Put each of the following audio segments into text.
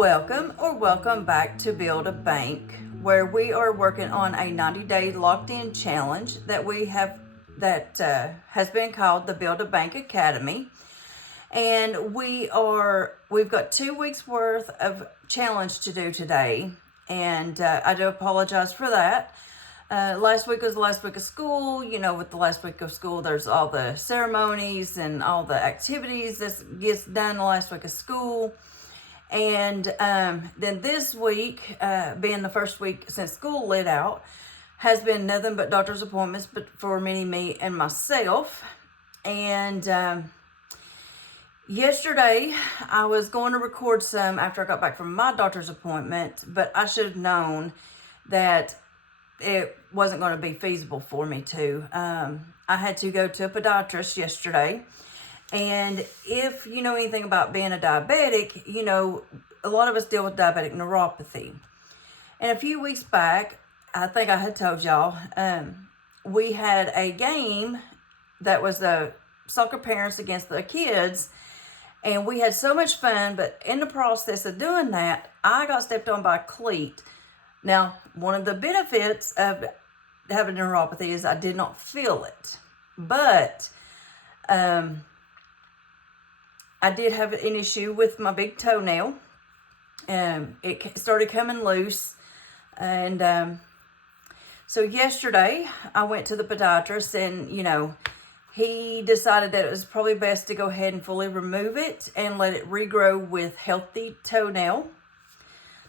welcome or welcome back to Build a Bank, where we are working on a 90-day locked-in challenge that has been called the Build a Bank Academy. And we've got 2 weeks worth of challenge to do today, and I do apologize for that. Last week was the last week of school. You know, with the last week of school, there's all the ceremonies and all the activities that gets done the last week of school. And then this week, being the first week since school lit out, has been nothing but doctor's appointments but for me and myself. And yesterday, I was going to record some after I got back from my doctor's appointment, but I should have known that it wasn't going to be feasible for me to. I had to go to a podiatrist yesterday. And if you know anything about being a diabetic, you know, a lot of us deal with diabetic neuropathy. And a few weeks back, I think I had told y'all, we had a game that was the soccer parents against the kids. And we had so much fun, but in the process of doing that, I got stepped on by a cleat. Now, one of the benefits of having neuropathy is I did not feel it. But I did have an issue with my big toenail. It started coming loose. And so yesterday, I went to the podiatrist and, you know, he decided that it was probably best to go ahead and fully remove it and let it regrow with healthy toenail.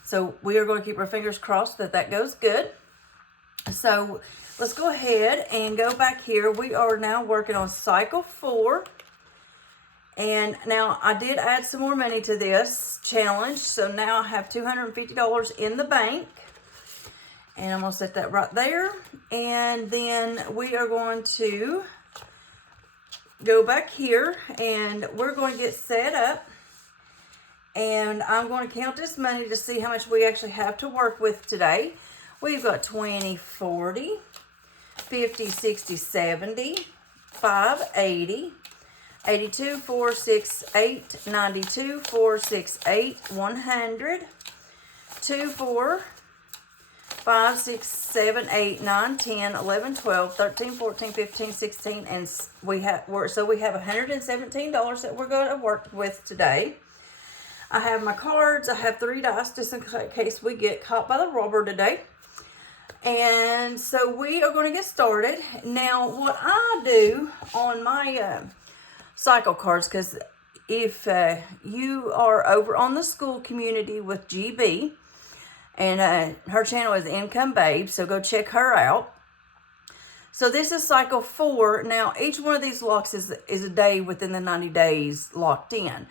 So we are going to keep our fingers crossed that that goes good. So let's go ahead and go back here. We are now working on cycle 4. And now I did add some more money to this challenge. So now I have $250 in the bank. And I'm going to set that right there. And then we are going to go back here and we're going to get set up. And I'm going to count this money to see how much we actually have to work with today. We've got 20, 40, 50, 60, 70, 5, 80, 82, 4, 6, 8, 92, 4, 6, 8, 100, 2, 4, 5, 6, 7, 8, 9, 10, 11, 12, 13, 14, 15, 16, and we have $117 that we're going to work with today. I have my cards. I have 3 dice just in case we get caught by the robber today. And so we are going to get started. Now, what I do on my cycle cards, because if you are over on the school community with GB, and her channel is Income Babe, so go check her out. So this is cycle 4. Now, each one of these locks is a day within the 90 days locked in.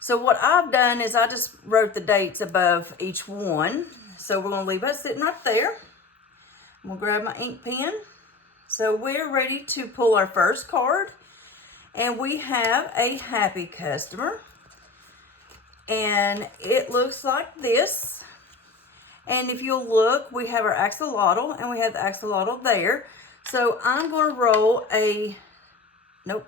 So what I've done is I just wrote the dates above each one. So we're going to leave that sitting right there. I'm going to grab my ink pen. So we're ready to pull our first card. And we have a happy customer. And it looks like this. And if you'll look, we have our axolotl and we have the axolotl there. So I'm going to roll a, nope,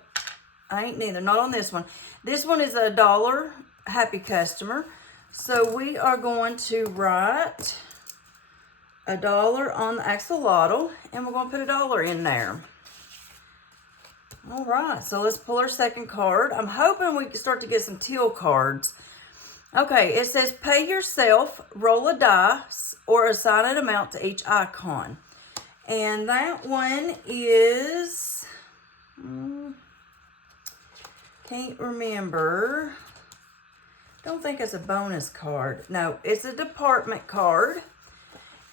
I ain't neither, not on this one. This one is $1 happy customer. So we are going to write $1 on the axolotl and we're going to put $1 in there. All right, so let's pull our second card. I'm hoping we can start to get some teal cards. Okay, it says pay yourself, roll a dice, or assign an amount to each icon. And that one is, can't remember. Don't think it's a bonus card. No, it's a department card.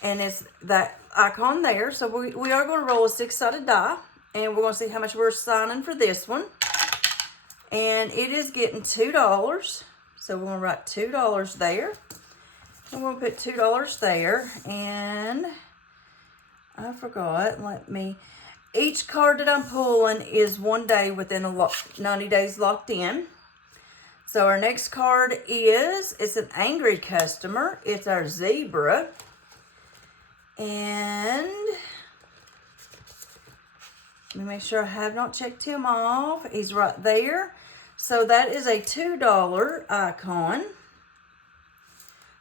And it's that icon there. So we are going to roll a 6-sided die. And we're going to see how much we're assigning for this one. And it is getting $2. So we're going to write $2 there. And we're going to put $2 there. And I forgot. Each card that I'm pulling is 1 day within 90 days locked in. So our next card it's an angry customer. It's our zebra. And let me make sure I have not checked him off. He's right there. So that is a $2 icon.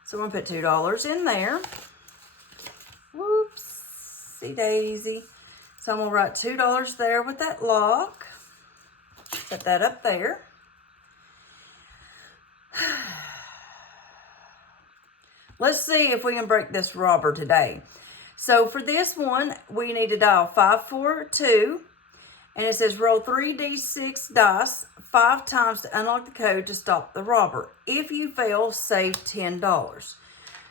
So we're going to put $2 in there. Whoopsie daisy. So I'm going to write $2 there with that lock. Set that up there. Let's see if we can break this robber today. So for this one, we need to dial 542. And it says roll 3d6 dice 5 times to unlock the code to stop the robber. If you fail, save $10.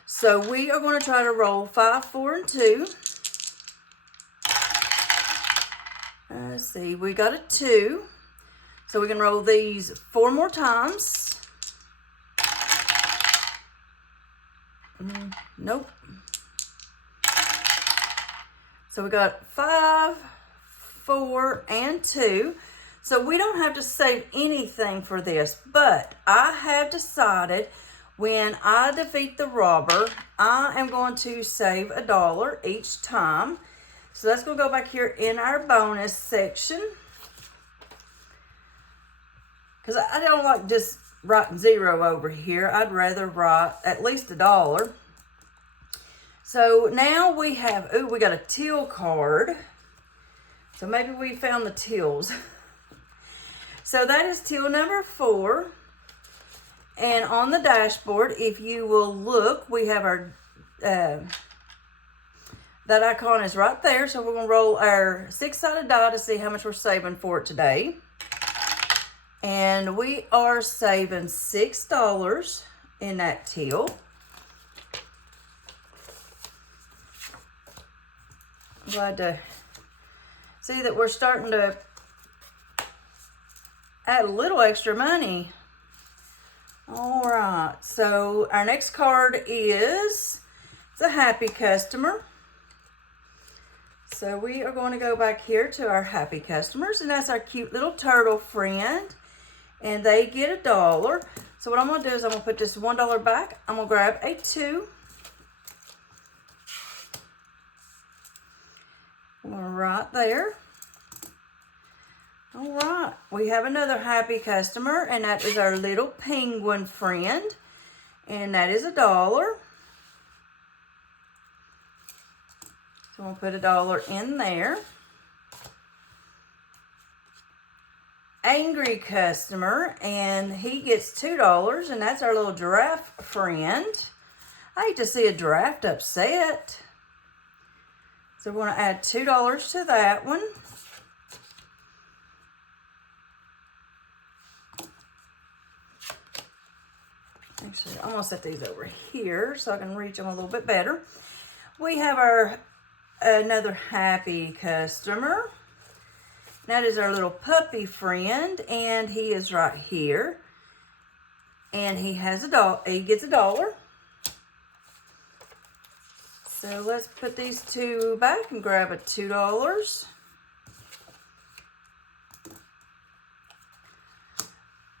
So we are going to try to roll 5, 4, and 2. Let's see, we got a 2. So we can roll these 4 more times. Nope. So we got 5, 4, and 2. So we don't have to save anything for this, but I have decided when I defeat the robber, I am going to save $1 each time. So let's go back here in our bonus section. Because I don't like just writing 0 over here. I'd rather write at least $1. So now we have, ooh, we got a till card. So maybe we found the tills. So that is till number 4. And on the dashboard, if you will look, we have our, that icon is right there. So we're going to roll our 6-sided die to see how much we're saving for it today. And we are saving $6 in that till. I'm glad to see that we're starting to add a little extra money. All right, so our next card is the happy customer. So we are going to go back here to our happy customers, and that's our cute little turtle friend. And they get $1. So what I'm going to do is I'm going to put this $1 back. I'm going to grab a 2. Right there. All right, we have another happy customer, and that is our little penguin friend, and that is $1. So we'll put $1 in there. Angry customer, and he gets $2, and that's our little giraffe friend. I hate to see a giraffe upset. So we're going to add $2 to that one. Actually, I'm going to set these over here so I can reach them a little bit better. We have our another happy customer. That is our little puppy friend, and he is right here. And he has $1. He gets $1. So let's put these 2 back and grab a $2.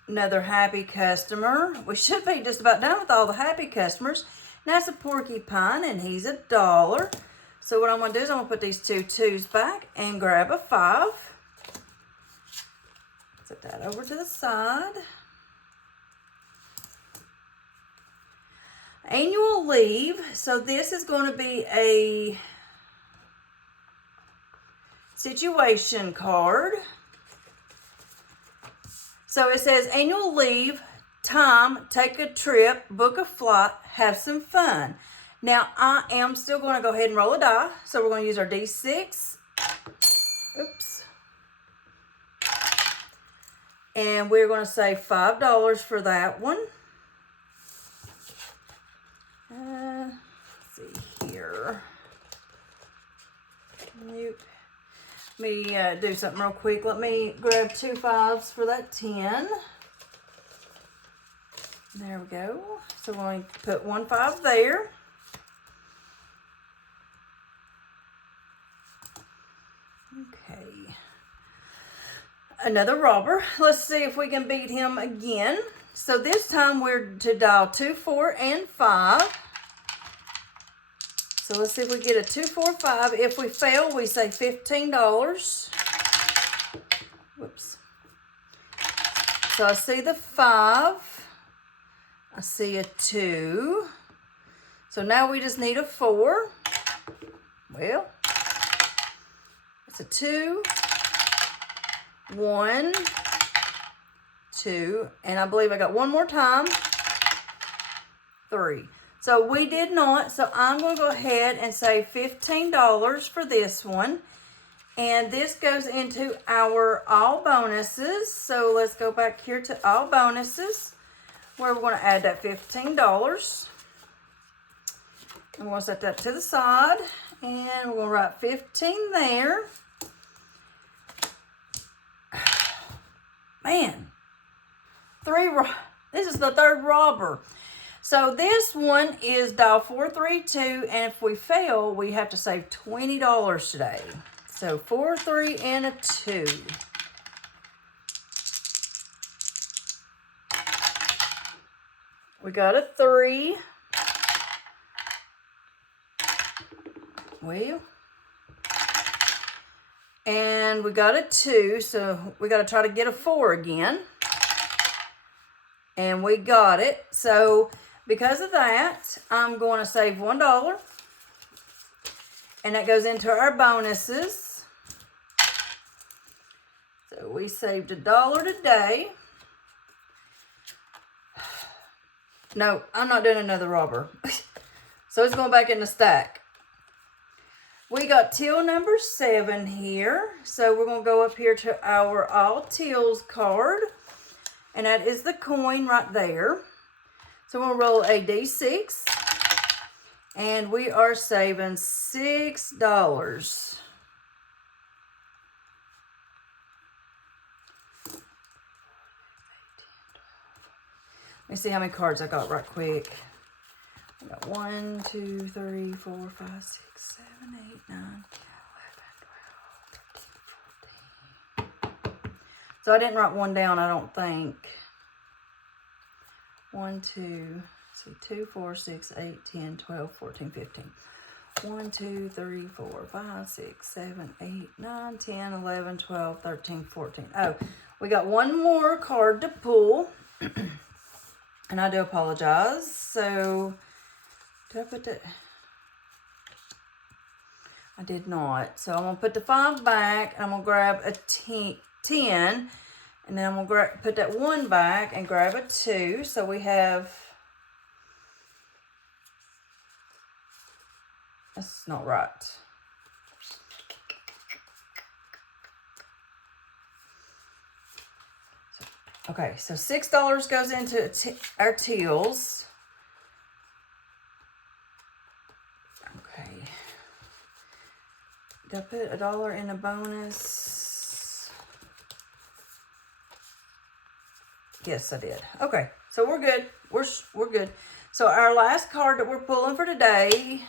Another happy customer. We should be just about done with all the happy customers. And that's a porcupine, and he's $1. So what I'm going to do is I'm going to put these 2 2s back and grab a 5. Set that over to the side. Annual leave. So this is going to be a situation card. So it says annual leave, time, take a trip, book a flight, have some fun. Now I am still going to go ahead and roll a die. So we're going to use our D6. Oops. And we're going to save $5 for that one. Let's see here. Nope. Let me do something real quick. Let me grab 2 5s for that 10. There we go. So we're going to put 1 5 there. Okay. Another robber. Let's see if we can beat him again. So this time we're to dial 2, 4, and 5. So let's see if we get a 2, 4, 5. If we fail, we say $15. Whoops. So I see the 5. I see a 2. So now we just need a 4. Well, it's a 2, 1, 2, and I believe I got one more time, 3. So we did not, so I'm going to go ahead and say $15 for this one. And this goes into our all bonuses. So let's go back here to all bonuses, where we're going to add that $15. I'm going to set that to the side, and we're going to write 15 there. Man, this is the third robber. So this one is dial 432, and if we fail, we have to save $20 today. So 4, 3, and a 2. We got a 3. Well, and we got a 2, so we got to try to get a 4 again. And we got it. So because of that, I'm going to save $1. And that goes into our bonuses. So we saved $1 today. No, I'm not doing another robber. So it's going back in the stack. We got till number 7 here. So we're going to go up here to our all tills card. And that is the coin right there. So we'll roll a D6. And we are saving $6. Let me see how many cards I got right quick. I got 1, 2, 3, 4, 5, 6, 7, 8, 9, 10, 11, 12, 13, 14. So I didn't write one down, I don't think. 1, 2, see, 2, 4, 6, 8, 10, 12, 14, 15. 1, 2, 3, 4, 5, 6, 7, 8, 9, 10, 11, 12, 13, 14. Oh, we got one more card to pull. And I do apologize. So, did I put that? I did not. So I'm going to put the 5 back. And I'm going to grab a 10. And then I'm going to put that 1 back and grab a 2. So we have... That's not right. Okay, so $6 goes into our tills. Okay. Did I put $1 in a bonus? Yes, I did. Okay, so we're good. We're good. So our last card that we're pulling for today,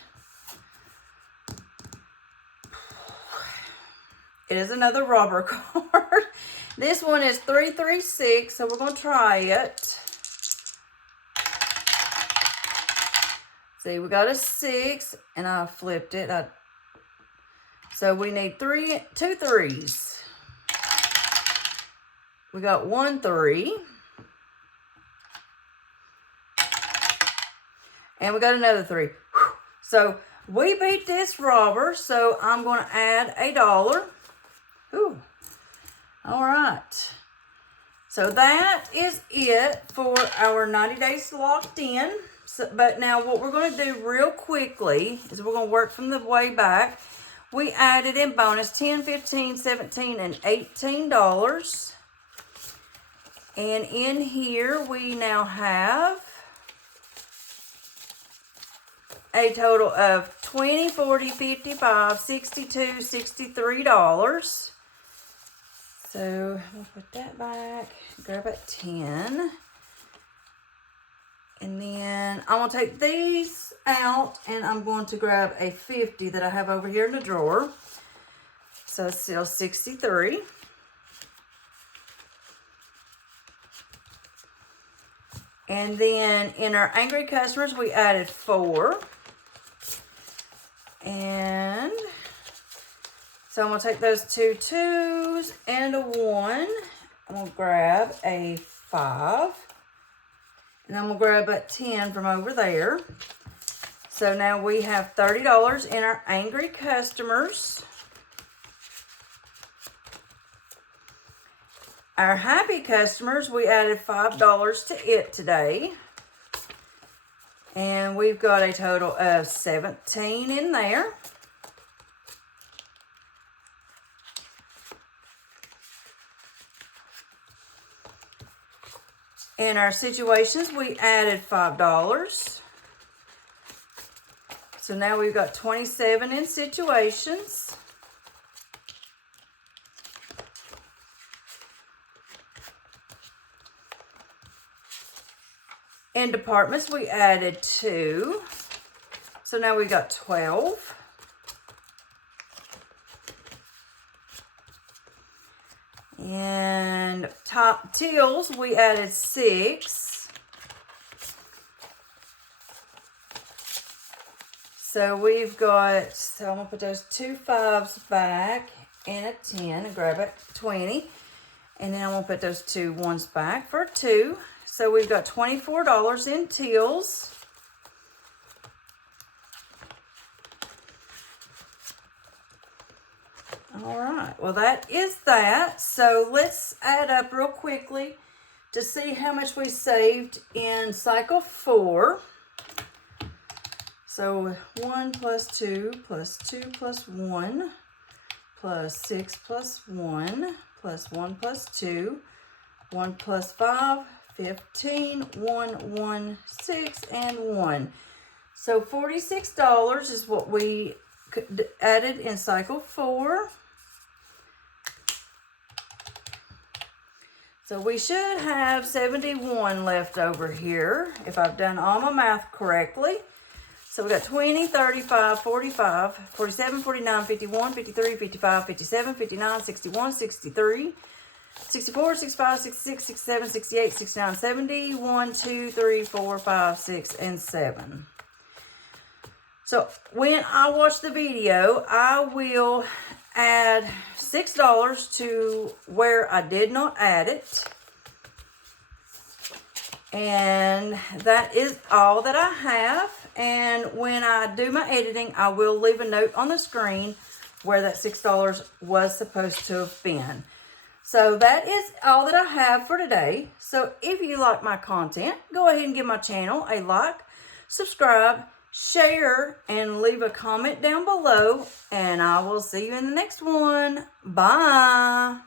it is another robber card. This one is 336, so we're going to try it. See, we got a 6, and I flipped it. So we need 2 3s. We got 1 3. And we got another 3. So we beat this robber, so I'm going to add $1. Ooh. All right. So that is it for our 90 days locked in. So, but now what we're going to do real quickly is we're going to work from the way back. We added in bonus $10, $15, $17, and $18. And in here we now have a total of $20, $40, $55, $62, $63. So we'll put that back, grab a 10. And then I'm going to take these out and I'm going to grab a 50 that I have over here in the drawer. So it's still 63. And then in our angry customers, we added 4. And so I'm going to take those 2 2s and a 1. I'm going to grab a 5. And I'm going to grab that 10 from over there. So now we have $30 in our angry customers. Our happy customers, we added $5 to it today. And we've got a total of 17 in there. In our situations, we added $5. So now we've got 27 in situations. In departments, we added 2. So now we've got 12. And top tills, we added 6. So we've got, so I'm going to put those 2 5s back and a 10 and grab it, 20. And then I'm going to put those 2 1s back for 2. So we've got $24 in tills. All right, well that is that. So let's add up real quickly to see how much we saved in cycle 4. So 1 plus 2 plus 2 plus 1 plus 6 plus 1 plus 1 plus 2, 1 plus 5, 15, 1, 1, 6, and 1. So $46 is what we added in cycle 4. So we should have 71 left over here, if I've done all my math correctly. So we got 20, 35, 45, 47, 49, 51, 53, 55, 57, 59, 61, 63, 64, 65, 66, 67, 68, 69, 70, 1, 2, 3, 4, 5, 6, and 7. So when I watch the video, I will add $6 to where I did not add it. And that is all that I have. And when I do my editing, I will leave a note on the screen where that $6 was supposed to have been. So that is all that I have for today. So if you like my content, go ahead and give my channel a like, subscribe, share, and leave a comment down below. And I will see you in the next one. Bye.